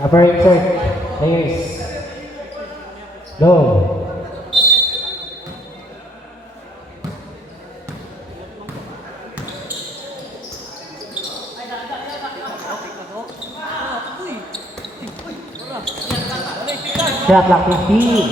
Upper insert. Players. Go. Shot clock 15.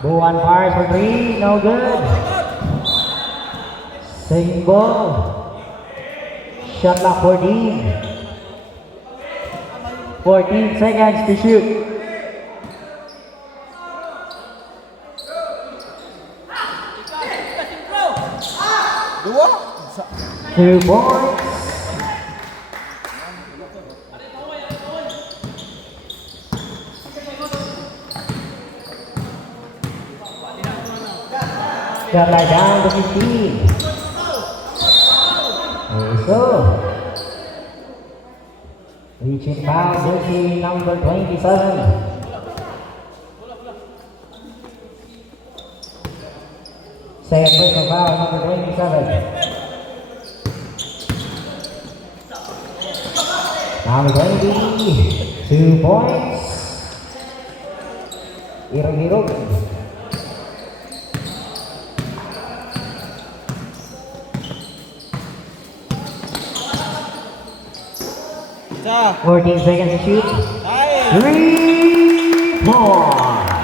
Buwan fires for 3. No good. Same ball. Shot clock 14. 14 seconds to shoot. Dua. 2 points. Shot clock down to 15. So. Reaching foul, jersey number 27. Second personal foul, number 27. Number 20, 2 points. Irog-irog. Isa. 14 seconds to shoot. Nice. 3 points.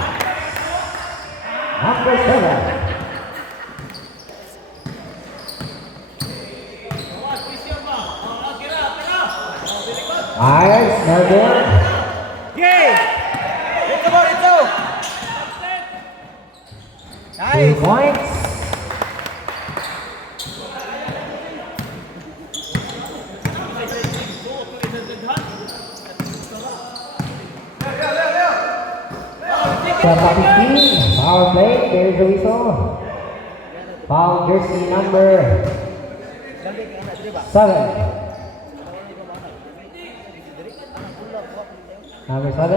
Number 7. Myers, no good. Yay! Ito mo, ito! 2 Nice! points. Shot clock 15. Power play. There's the whistle. Foul jersey number 7. Number 7.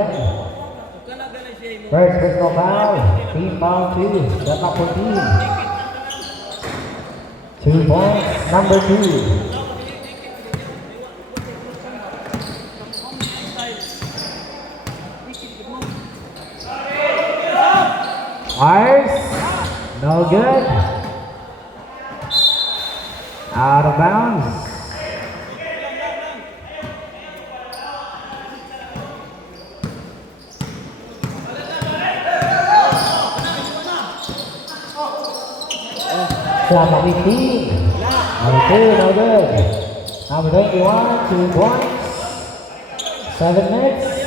First personal foul. Team foul 2. Shot clock 14. 2 points. Number 2. Myers, no good. Out of bounds. Shot at 15. Number 2, no good. Number 21, 2 points. 7 minutes.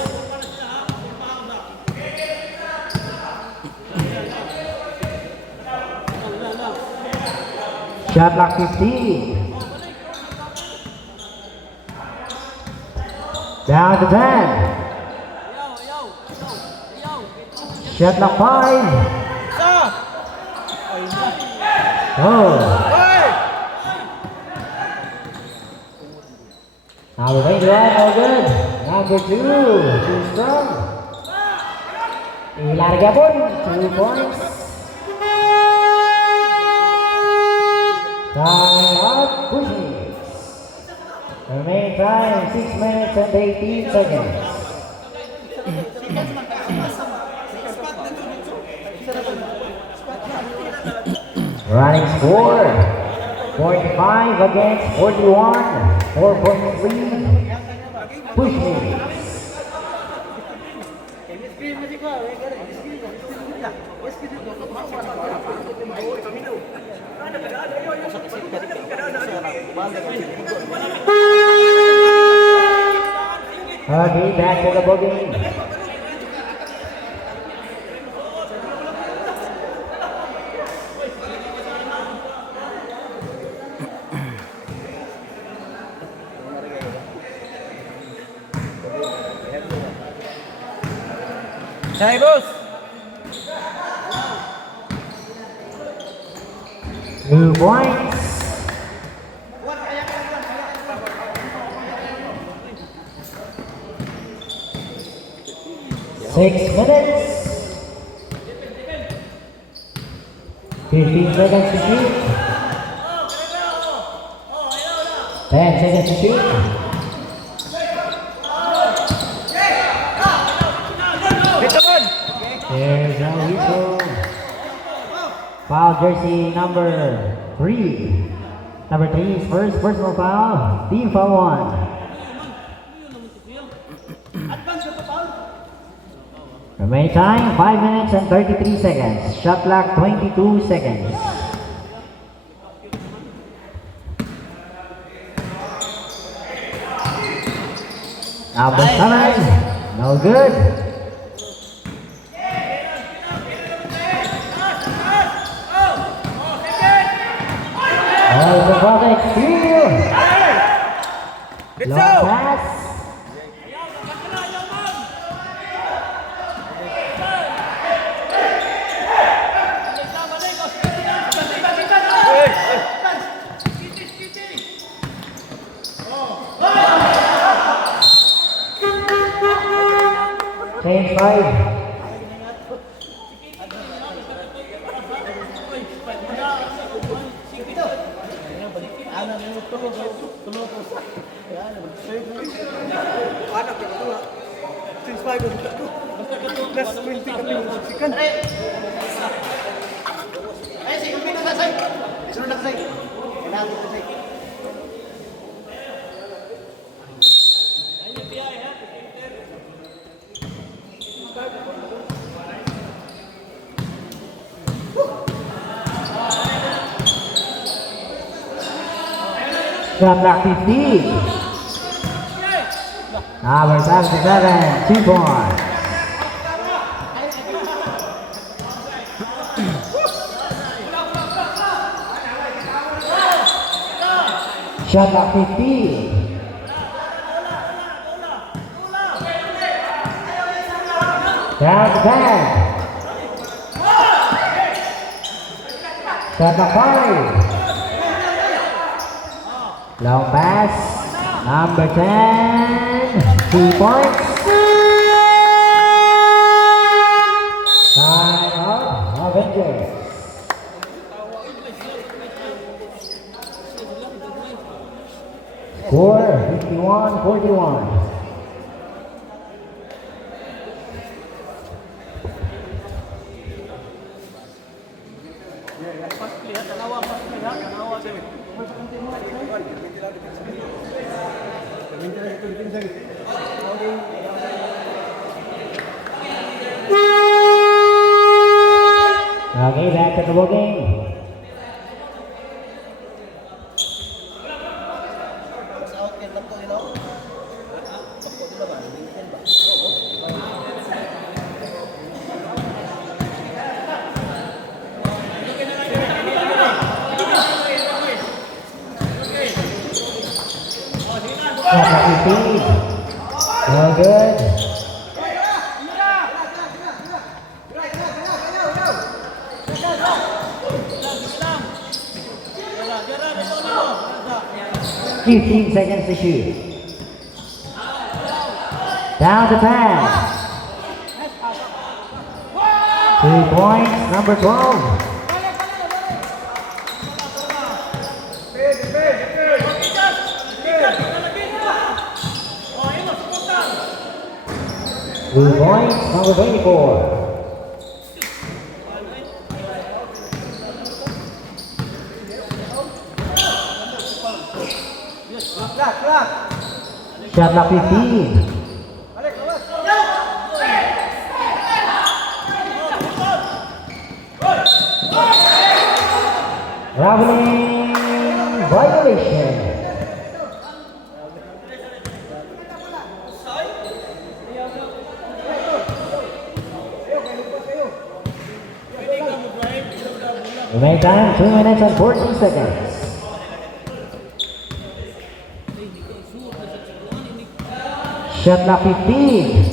Shot clock 15. Down to 10. Shot clock 5. Isa. Oh. Hoy! Number 21, no good. Number 2, too strong. Ilarga pun, 2 points. Time out, pushing. Remaining time, 6 minutes and 18 seconds. Running score, 45 against 41, 4.3. Pushing. Okay, back to the ball game. Say, boss! 2 points. Six minutes. 15 seconds to shoot. 10 seconds to shoot. Hit the ball. There's a whistle. Foul jersey number 3. Number 3 is first personal foul. Team foul 1. Remaining time 5 minutes and 33 seconds. Shot clock 22 seconds. Number 7. No good. Oh, the product steal. Let's Long go. pass. Change 5. Shot clock 15. Number 77, 2 points. Shot clock 15. Down to 10. Shot clock 5. Long pass, number 10, 2 points. Time out, Avengers. Score 51-41. Okay, back to the ball game. Shot 15. No good. Fifteen seconds to shoot. Down to 10. 2 points, number 12. Two points, number 24. Shot clock 15. Traveling violation. Remaining time 2 minutes and 14 seconds. Shot clock 15.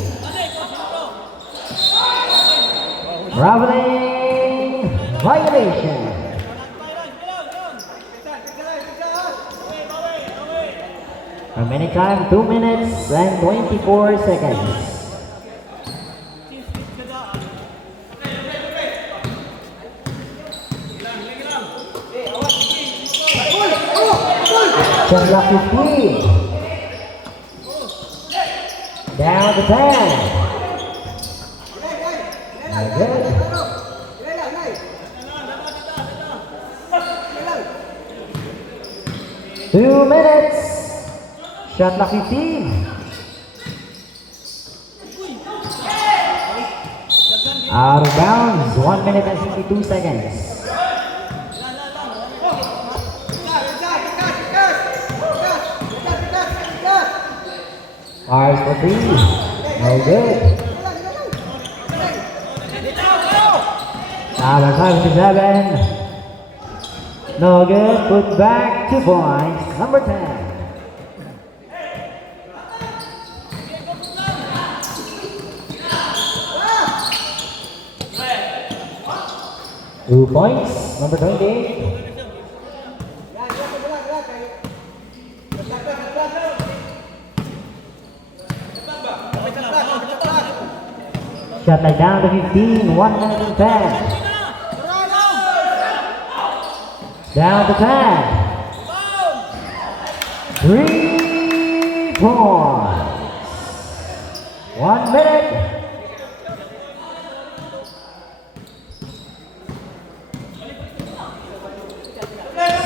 Traveling violation. Remaining time 2 minutes and 24 seconds. Shot clock 15. Down to 10. Good. 2 minutes. Shot clock 15. Out of bounds. 1 minute and 52 seconds. Ours for 3. No good. Number 57. No good. Put back 2 points. Number 10. 2 points. Number 28. Shot like down to 15, 1 minute and 10. Down to 10. 3 points. 1 minute.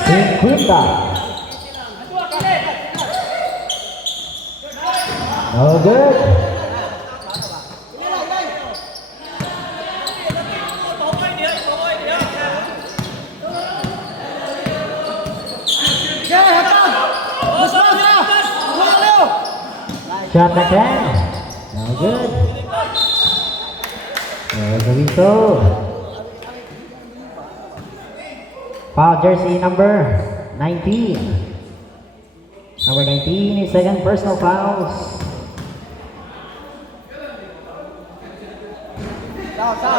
Cinquenta. No good. Shot back 10. No good. There's the whistle. Foul jersey number 19. Number 19 is second personal fouls. Stop, stop, stop.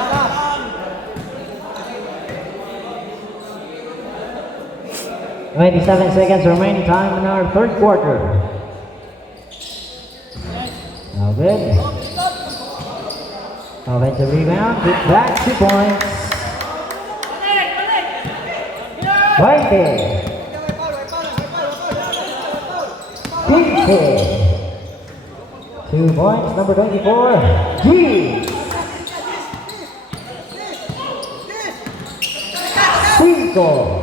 27 seconds remaining time in our third quarter. No good. Offensive rebound. Put back 2 points. 20. 50. 2 points. Number 24. G. 5.